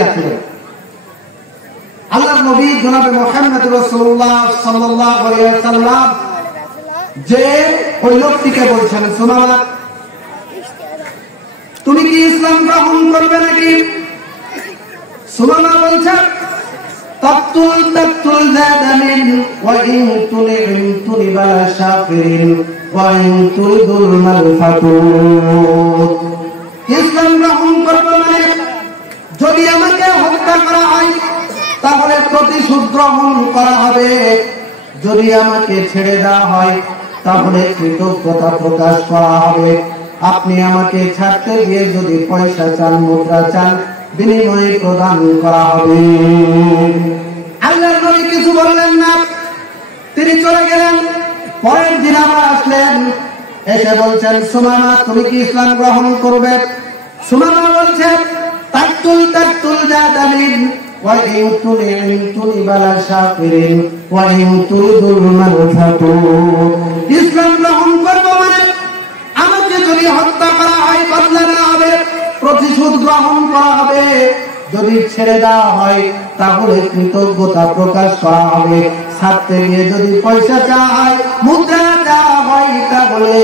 রাখলেন। আল্লাহর নবী জনাবে মুহাম্মদ রাসূলুল্লাহ সাল্লাল্লাহু আলাইহি ওয়াসাল্লাম যে ওই লোকটিকে বলছেন, সুমামা তুমি কি ইসলাম গ্রহণ করবে নাকি? সুমামা বলছেন, তাকতুল জাদামিন ওয়া ইন তুনিবা শাকিরিন ওয়া ইন তুরিদুল মালফাতুত। ইসলাম গ্রহণ করবে মানে যদি আমাকে হত্যা করা হয় তাহলে প্রতিশোধ গ্রহণ করা হবে, যদি আমাকে ছেড়ে দেওয়া হয় তাহলে কৃতজ্ঞতা প্রকাশ করা হবে। আপনি আমাকে ছাড়তে গিয়ে যদি পয়সা চান, মুদ্রা চান, বিনিময়ে প্রদান করা হবে। আল্লাহর নবী কিছু বললেন না, তিনি চলে গেলেন। পরের দিন আবার আসলেন, এসে বলছেন, সুমামা তুমি কি ইসলাম গ্রহণ করবে? সুমামা বলছেন, তাকতুল জাদামিন ওয়া ইন তুনিবা শাকিরিন ওয়া ইন তুরিদুল মালফাতুত। ইসলাম গ্রহণ করব মানে আমাকে যদি হত্যা করা হয় বদলা নেওয়া হবে, প্রতিশোধ গ্রহণ করা হবে, যদি ছেড়ে দেওয়া হয় তাহলে কৃতজ্ঞতা প্রকাশ করা হবে, ছাড়তে গিয়ে যদি পয়সা চাওয়া হয়, মুদ্রা চাওয়া হয় তাহলে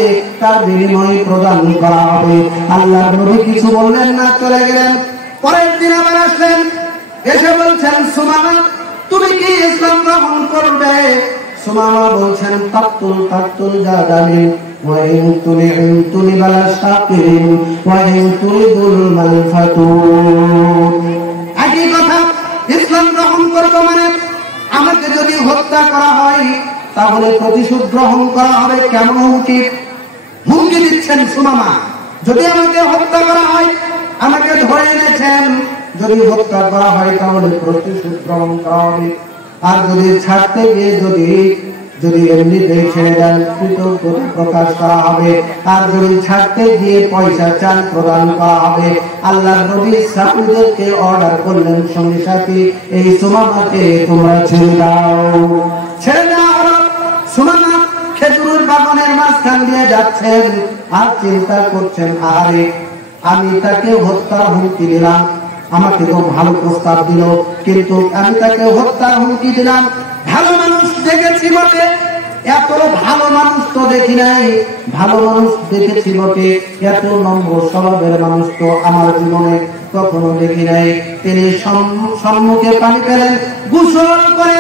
তার বিনিময় প্রদান করা হবে। আল্লাহর নবী কিছু বললেন না, চলে গেলেন। পরের দিন আবার আসলেন, এসে বলছেন, সুমামা তুমি কি ইসলাম গ্রহণ করবে? সুমামা বলছেন, তাকতুল জাদামিন ওয়া ইন তুনিবা শাকিরিন ওয়া ইন তুরিদুল মালফাতুত। একই কথা, ইসলাম গ্রহণ করব মানে আমাকে যদি হত্যা করা হয় তাহলে প্রতিশোধ গ্রহণ করা হবে। কেমন হুমকি দিচ্ছেন সুমামা? যদি আমাকে হত্যা করা হয়, আমাকে ধরে এনেছেন, যদি হত্যা করা হয় তাহলে প্রতিশোধ গ্রহণ করা হবে, আর যদি ছাড়তে গিয়ে যদি এমনিতে ছেড়ে দেন কৃতজ্ঞতা প্রকাশ করা হবে, আর যদি ছাড়তে গিয়ে পয়সা চান প্রদান করা হবে। আল্লাহর নবী সাহাবীদেরকে অর্ডার করলেন, সঙ্গে সাথে এই সুমামাকে তোমরা ছেড়ে দাও। ছেড়ে দেওয়া হলো। সুমামা খেজুরের বাগানের মাঝখান দিয়ে যাচ্ছেন আর চিন্তা করছেন, আরে আমি তাকে হত্যার হুমকি দিলাম, আমাকে তো ভালো প্রস্তাব দিল, কিন্তু আমি তাকে হত্যার হুমকি দিলাম। ভালো মানুষ দেখেছি বটে, এত ভালো মানুষ তো দেখি নাই। ভালো মানুষ দেখেছি বটে, এত নম্র স্বভাবের মানুষ তো আমার জীবনে কখনো দেখি নাই। তিনি সম্মুখে পানি পেলেন, গোসল করে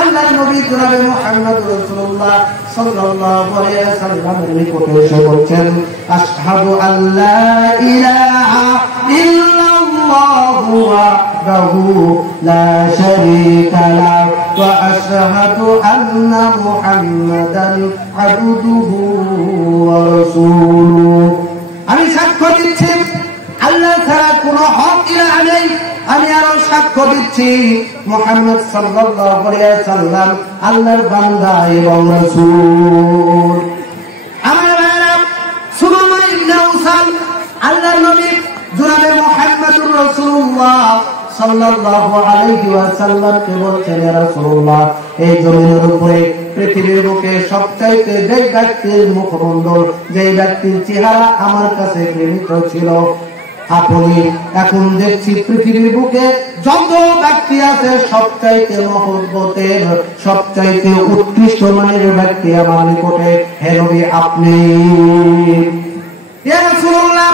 আল্লাহর নবী জনাবে মুহাম্মদ রাসূলুল্লাহ সাল্লাল্লাহু আলাইহি ওয়াসাল্লামের নিকটে এসে বলছেন, আশহাদু আল্লা ইলাহা ইল্লাল্লাহু ওয়াহদাহু লা শারীকা লাহু ওয়া আশহাদু আন্না মুহাম্মাদান আবদুহু ওয়া রাসূলুহু। আমি সাক্ষ্য দিচ্ছি আল্লাহ ছাড়া কোনো হক ইলাহা নেই। আমি আরো সাক্ষ্য দিচ্ছি মুহাম্মদ সাল্লাল্লাহু আলাইহি ওয়াসাল্লাম আল্লাহর বান্দা এবং রাসূল। আমার ভাইরা, সুমামা ইবনে উসাল আল্লাহর নবী জনাবে মুহাম্মদুর রাসূলুল্লাহ সাল্লাল্লাহু আলাইহি ওয়াসাল্লামকে বলছেন, ইয়া রাসূলুল্লাহ, এই জমিনের উপরে পৃথিবীর বুকে সবচাইতে যে ব্যক্তির মুখমণ্ডল, যে ব্যক্তির চেহারা আমার কাছে ঘৃণিত ছিল, আপনি এখন দেখছি পৃথিবীর বুকে যত ব্যক্তি আছে সবচাইতে মহব্বতের, সবচাইতে উৎকৃষ্ট মানের ব্যক্তি আমার নিকটে হে নবী আপনি। ইয়া রাসূলুল্লাহ,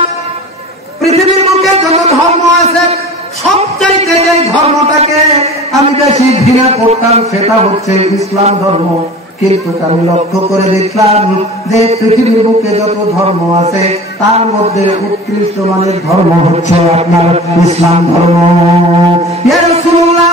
পৃথিবীর বুকে যত ধর্ম আছে সবচাইতে যে ধর্মটাকে আমি বেশি ঘৃণা করতাম সেটা হচ্ছে ইসলাম ধর্ম। কিন্তু আমি লক্ষ্য করে দেখলাম যে পৃথিবীর বুকে যত ধর্ম আছে তার মধ্যে উৎকৃষ্ট মানের ধর্ম হচ্ছে আপনার ইসলাম ধর্ম। ইয়া রাসূলুল্লাহ,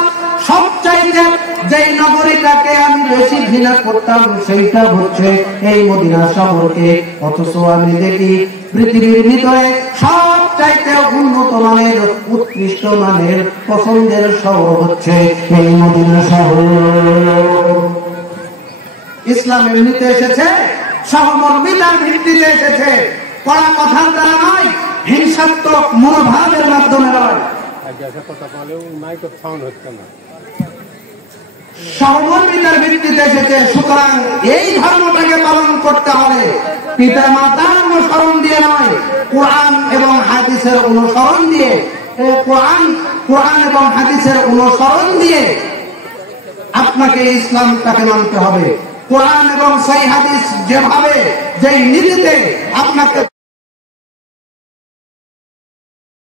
সবচাইতে যেই নগরীটাকে আমি বেশি ঘৃণা করতাম সেইটা হচ্ছে এই মদিনা শহরকে, অথচ আমি দেখি পৃথিবীর ভিতরে সবচাইতে উন্নত মানের, উৎকৃষ্ট মানের, পছন্দের শহর হচ্ছে এই মদিনা শহর। ইসলাম এমনিতে এসেছে, সহমর্মিতার ভিত্তিতে এসেছে, কড়া কথার দ্বারা নয়, হিংসাত্মক মনোভাবের মাধ্যমে নয়। সহমর্মিতার ভিত্তিতে এসেছে। সুতরাং এই ধর্মটাকে পালন করতে হবে পিতা মাতার অনুসরণ দিয়ে নয়, কোরআন এবং হাদিসের অনুসরণ দিয়ে। কোরআন কোরআন এবং হাদিসের অনুসরণ দিয়ে আপনাকে ইসলামটাকে মানতে হবে। কোরআন এবং সহিহ হাদিস যেভাবে যেই নীতিতে আপনাকে